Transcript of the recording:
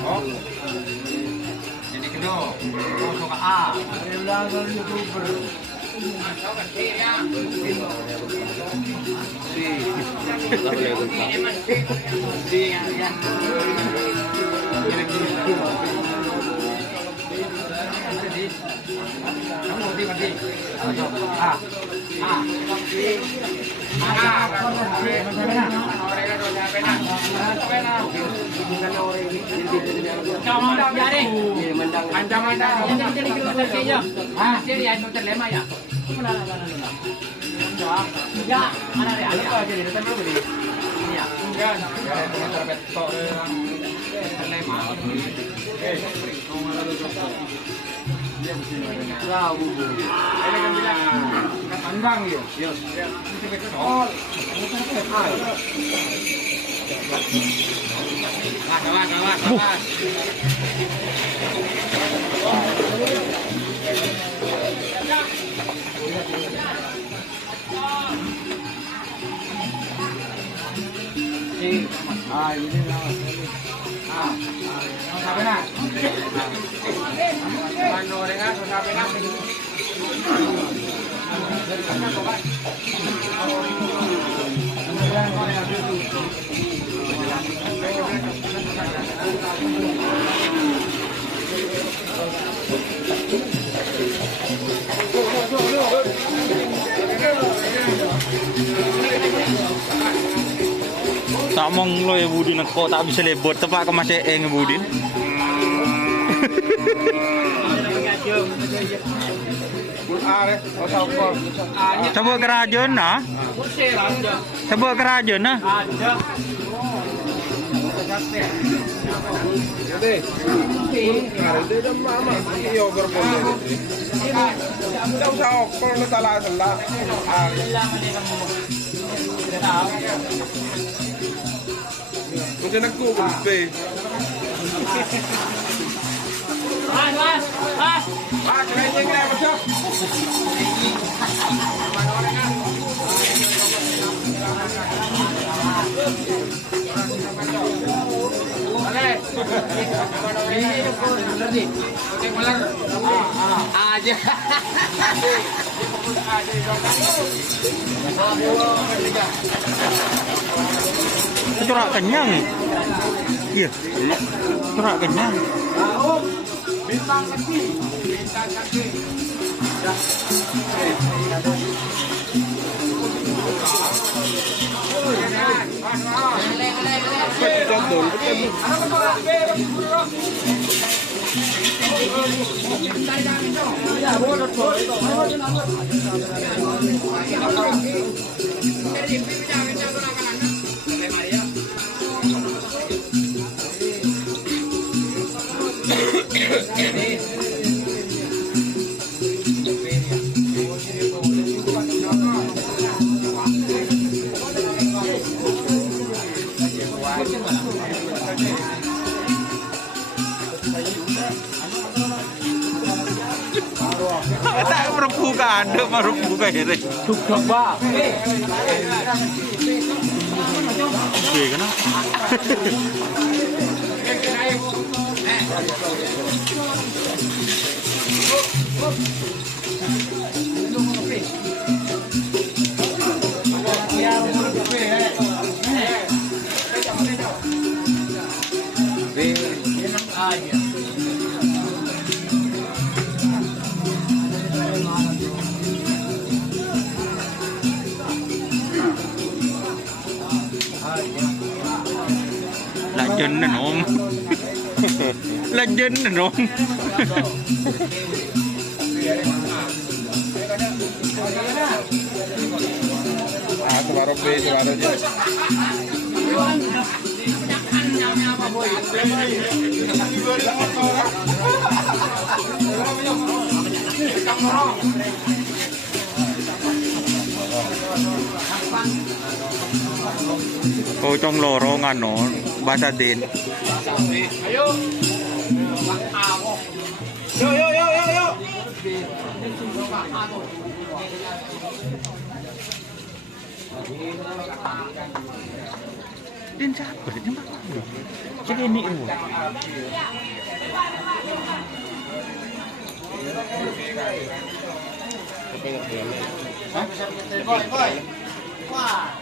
Oh. Jadi kedua. Oh, suka A. Ulangan YouTuber. Pandang ya. Oh. Kawas. Ini lah. Sampai nak. Mano dengan sampai nak. Tak mong lo ya Budin kok tak bisa lebot tepak ke masih Budin. Coba kerajaan nah. Coba kerajaan nah. Macam nak go ke kena macam. Aja. Corak kenyang. Iya. Corak kenyang. Bintang kaki. Tak berbuka ada berbuka ini. Juga pak. Oke kena. Legend om. Legend om. Sebaru B, sebaru J. Oh trong lorong ano bahasa din. Ayo. Yo. Din siapa? Din apa? Jadi ini bu. Apa yang Boy, boy. Wah.